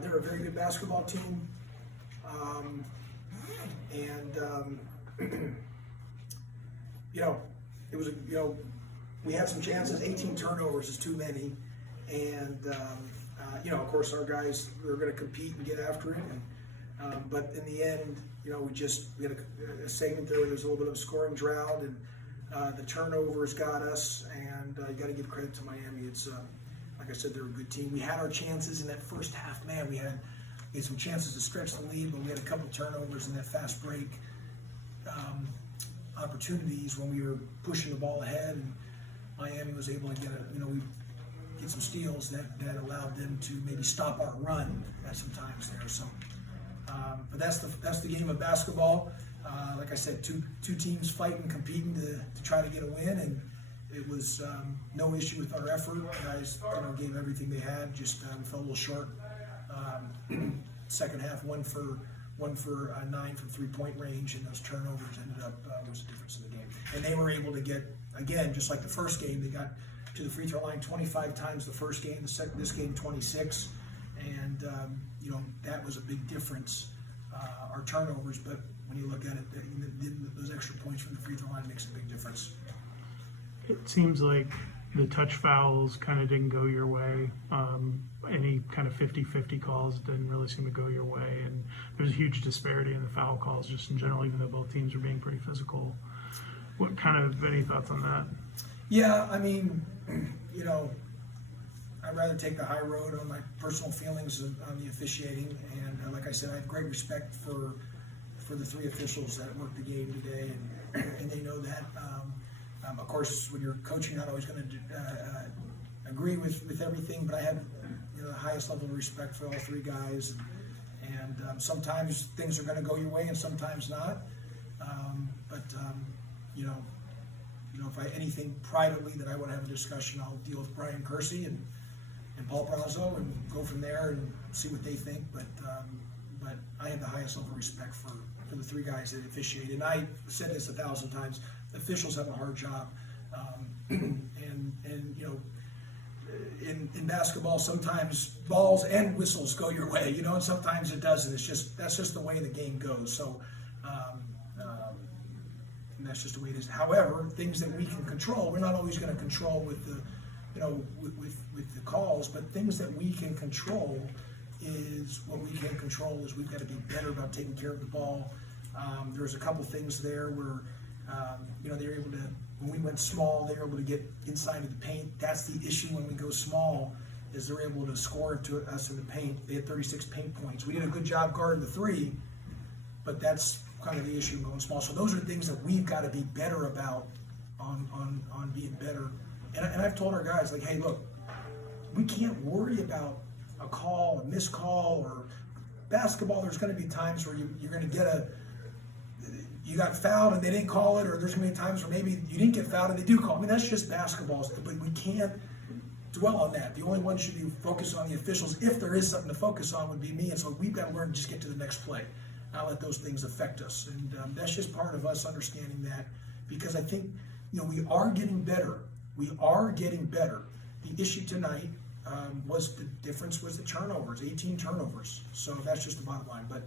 They're a very good basketball team. You know, it was, we had some chances. 18 turnovers is too many. And, of course, our guys were going to compete and get after it. But in the end, we had a segment there where there's a little bit of a scoring drought, and the turnovers got us. And you got to give credit to Miami. It's like I said, they're a good team. We had our chances in that first half. Man, we had some chances to stretch the lead, but we had a couple of turnovers in that fast break opportunities when we were pushing the ball ahead, and Miami was able to get get some steals that allowed them to maybe stop our run at some times there. So, but that's the game of basketball. Like I said, two teams fighting, competing to try to get a win, and it was no issue with our effort. Guys, gave everything they had. Just we fell a little short. Second half, one for 9 from 3-point range, and those turnovers ended up was the difference in the game. And they were able to get, again, just like the first game, they got to the free throw line 25 times the first game. This game 26, and that was a big difference. Our turnovers, but when you look at it, those extra points from the free throw line makes a big difference. It seems like the touch fouls kind of didn't go your way. Any kind of 50-50 calls didn't really seem to go your way, and there's a huge disparity in the foul calls just in general, even though both teams were being pretty physical. What kind of, any thoughts on that? Yeah, I mean, I'd rather take the high road on my personal feelings on the officiating, and like I said, I have great respect for the three officials that worked the game today, and they know that. Of course, when you're coaching, you're not always going to agree with everything, but I have the highest level of respect for all three guys, and sometimes things are going to go your way and sometimes not. If I anything privately that I want to have a discussion, I'll deal with Brian Kersey and Paul Brazo and go from there and see what they think. But I have the highest level of respect for the three guys that officiate. And I said this 1,000 times: officials have a hard job, in basketball, sometimes balls and whistles go your way, and sometimes it doesn't. That's just the way the game goes. So, and that's just the way it is. However, things that we can control, we're not always going to control with the, with the calls, but things that we can control is what we can control is we've got to be better about taking care of the ball. There's a couple things there where, they were able to, when we went small, they were able to get inside of the paint. That's the issue when we go small, is they're able to score to us in the paint. They had 36 paint points. We did a good job guarding the three, but that's kind of the issue going small. So those are things that we've got to be better about on being better. And I've told our guys, like, hey, look, we can't worry about a call, a missed call, or basketball. There's going to be times where you're going to get you got fouled and they didn't call it, or there's going to be times where maybe you didn't get fouled and they do call. I mean, that's just basketball, but we can't dwell on that. The only one should be focused on the officials. If there is something to focus on, would be me. And so we've got to learn to just get to the next play, not let those things affect us. And that's just part of us understanding that, because I think, we are getting better. We are getting better. The issue tonight was the difference was the turnovers, 18 turnovers. So that's just the bottom line. But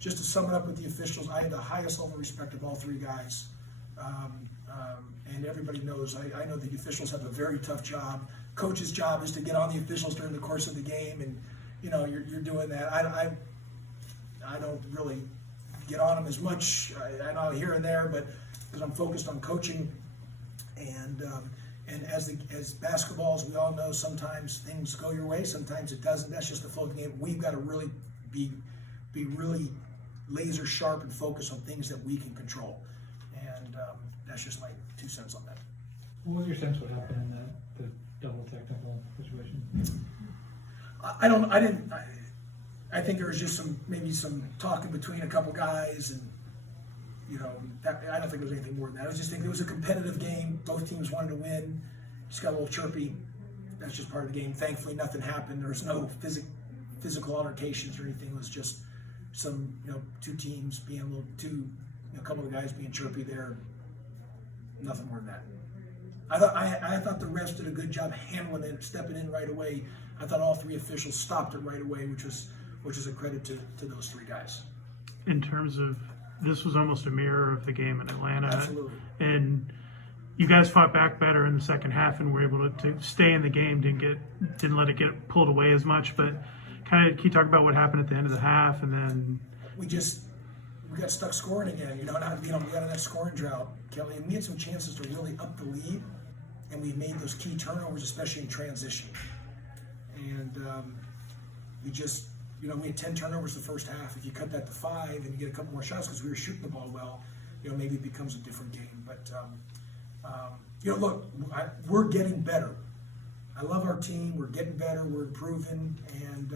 just to sum it up with the officials, I have the highest level of respect of all three guys. And everybody knows, I know the officials have a very tough job. Coach's job is to get on the officials during the course of the game, and you're doing that. I don't really get on them as much. I know here and there, but because I'm focused on coaching, and as basketball, as we all know, sometimes things go your way, sometimes it doesn't. That's just the flow of the game. We've got to really be really laser sharp and focus on things that we can control. And that's just my 2 cents on that. What was your sense what happened in the double technical situation? I think there was just maybe some talking between a couple guys, and I don't think there was anything more than that. I just think it was a competitive game. Both teams wanted to win. Just got a little chirpy. That's just part of the game. Thankfully, nothing happened. There was no physical altercations or anything. It was just some, two teams being a couple of guys being chirpy there. Nothing more than that. I thought the refs did a good job handling it, stepping in right away. I thought all 3 officials stopped it right away, which is a credit to those 3 guys. In terms of, this was almost a mirror of the game in Atlanta. Absolutely. And you guys fought back better in the second half and were able to stay in the game, didn't let it get pulled away as much. But kind of, can you talk about what happened at the end of the half? And then We got stuck scoring again. We got in that scoring drought, Kelly, and we had some chances to really up the lead, and we made those key turnovers, especially in transition. And we had 10 turnovers the first half. If you cut that to 5 and you get a couple more shots because we were shooting the ball well, maybe it becomes a different game. But look, we're getting better. I love our team. We're getting better. We're improving, and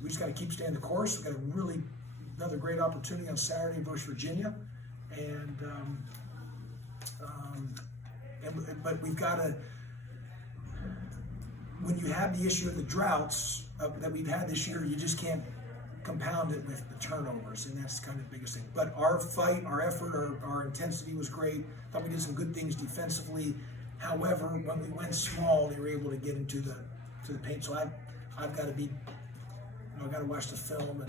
we just got to keep staying the course. We got another great opportunity on Saturday versus Virginia, but we've got to. When you have the issue of the droughts that we've had this year, you just can't compound it with the turnovers, and that's kind of the biggest thing. But our fight, our effort, our intensity was great. Thought we did some good things defensively. However, when we went small, they were able to get into the paint. So I've got to be, I've got to watch the film,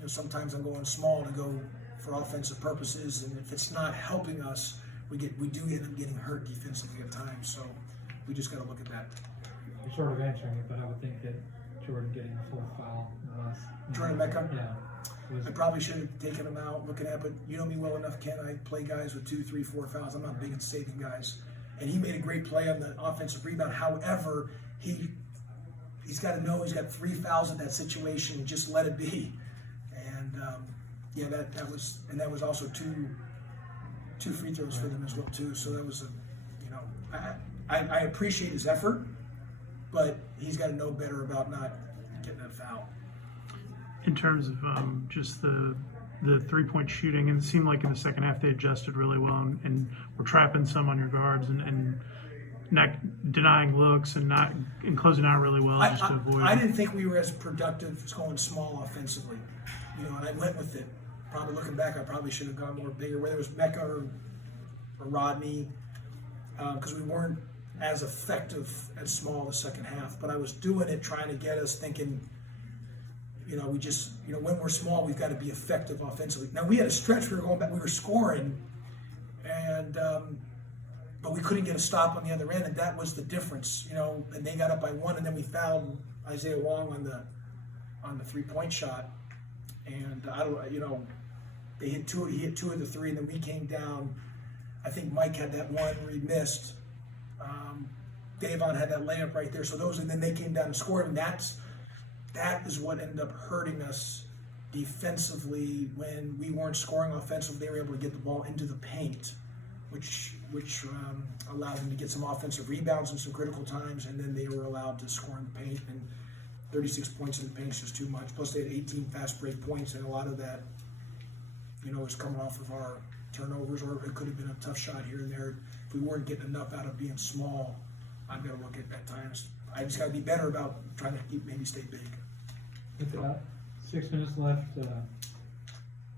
and sometimes I'm going small to go for offensive purposes, and if it's not helping us, we do end up getting hurt defensively at times. So we just got to look at that. You're sort of answering it, but I would think that Jordan getting a 4th foul was. Jordan Mecca? Yeah. I probably should have taken him out, looking at, but you know me well enough, Ken. I play guys with 2, 3, 4 fouls. I'm not big at saving guys. And he made a great play on the offensive rebound. However, he's got to know he's got 3 fouls in that situation and just let it be. And that was also two free throws for them as well too. So that was I appreciate his effort, but he's got to know better about not getting that foul. in terms of just the 3-point shooting, and it seemed like in the second half they adjusted really well and were trapping some on your guards and not denying looks and closing out really well just to avoid. I didn't think we were as productive as going small offensively, and I went with it. Probably looking back, I probably should have gone more bigger, whether it was Mecca or Rodney, because we weren't as effective at small the second half. But I was doing it trying to get us thinking, we just, when we're small, we've got to be effective offensively. Now we had a stretch, we were going back, we were scoring, and but we couldn't get a stop on the other end, and that was the difference, and they got up by 1, and then we fouled Isaiah Wong on the 3-point shot, and he hit 2 of the 3, and then we came down. I think Mike had that one where he missed. Davon had that layup right there. So and then they came down and scored, and that is what ended up hurting us defensively when we weren't scoring offensively. They were able to get the ball into the paint, which allowed them to get some offensive rebounds in some critical times, and then they were allowed to score in the paint. And 36 points in the paint is just too much. Plus, they had 18 fast break points, and a lot of that, was coming off of our turnovers, or it could have been a tough shot here and there. If we weren't getting enough out of being small, I've got to look at times. I just got to be better about trying to maybe stay big. With about 6 minutes left, I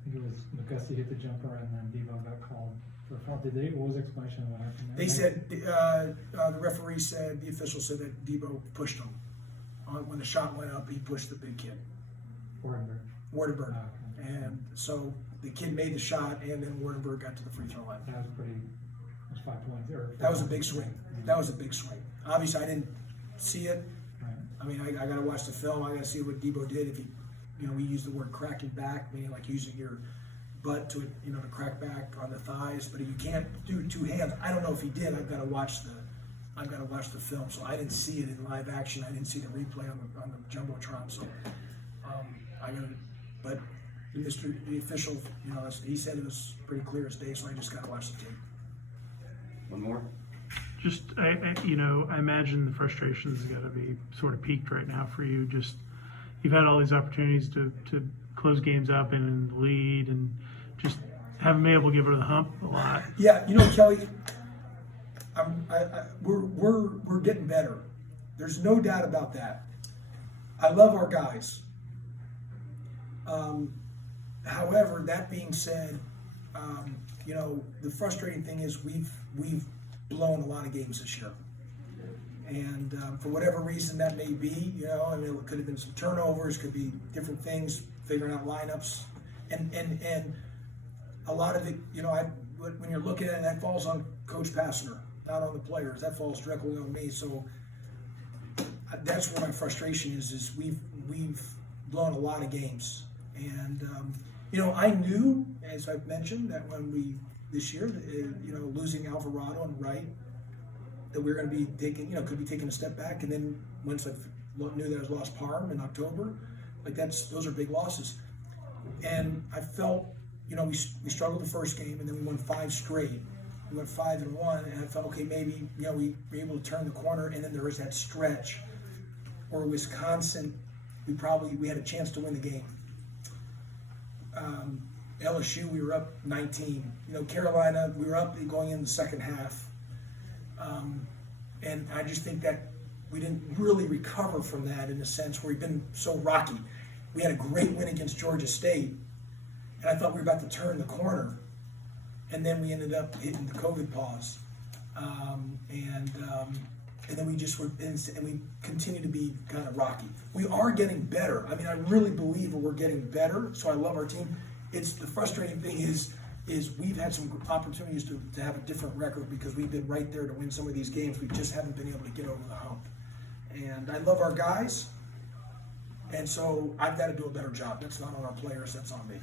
think it was McGusty hit the jumper, and then Devo got called for a foul. What was the explanation of what happened there? They said, the referee said, the official said that Devo pushed him. When the shot went up, he pushed the big kid. Wardenberg. Wardenberg. Oh, okay. And so the kid made the shot, and then Wardenberg got to the free throw line. That was 5 points. That was a big swing. That was a big swing. Obviously, I didn't see it. Right. I mean, I got to watch the film. I got to see what Debo did. If we use the word cracking back, meaning like using your butt to crack back on the thighs, but you can't do 2 hands. I don't know if he did. I've got to watch the film. So I didn't see it in live action. I didn't see the replay on the jumbotron. So but the official, he said it was pretty clear as day. So I just got to watch the tape. One more. Just, I imagine the frustration's got to be sort of peaked right now for you. Just, you've had all these opportunities to close games up and in the lead, and just haven't been able to give her the hump a lot. Yeah, Kelly, we're getting better. There's no doubt about that. I love our guys. However, that being said, the frustrating thing is we've blown a lot of games this year. And for whatever reason that may be, you know, I mean, it could have been some turnovers, could be different things, figuring out lineups, and a lot of it, you know, when you're looking at it, that falls on Coach Pastner, not on the players. That falls directly on me. So that's where my frustration is we've blown a lot of games, and you know, I knew, as I've mentioned, that when we this year, you know, losing Alvarado and Wright, that we were going to be taking, you know, could be taking a step back, and then once I knew that I lost Parm in October, like those are big losses, and I felt, you know, we struggled the first game, and then we won 5 straight. We went 5-1, and I felt, okay, maybe, you know, we were able to turn the corner, and then there was that stretch, or Wisconsin, we had a chance to win the game. LSU, we were up 19. You know, Carolina, we were up going in the second half. And I just think that we didn't really recover from that in a sense where we've been so rocky. We had a great win against Georgia State, and I thought we were about to turn the corner, and then we ended up hitting the COVID pause. And then we just were, and we continue to be kind of rocky. We are getting better. I mean, I really believe we're getting better, so I love our team. It's the frustrating thing is we've had some opportunities to have a different record because we've been right there to win some of these games. We just haven't been able to get over the hump. And I love our guys, and so I've got to do a better job. That's not on our players, that's on me.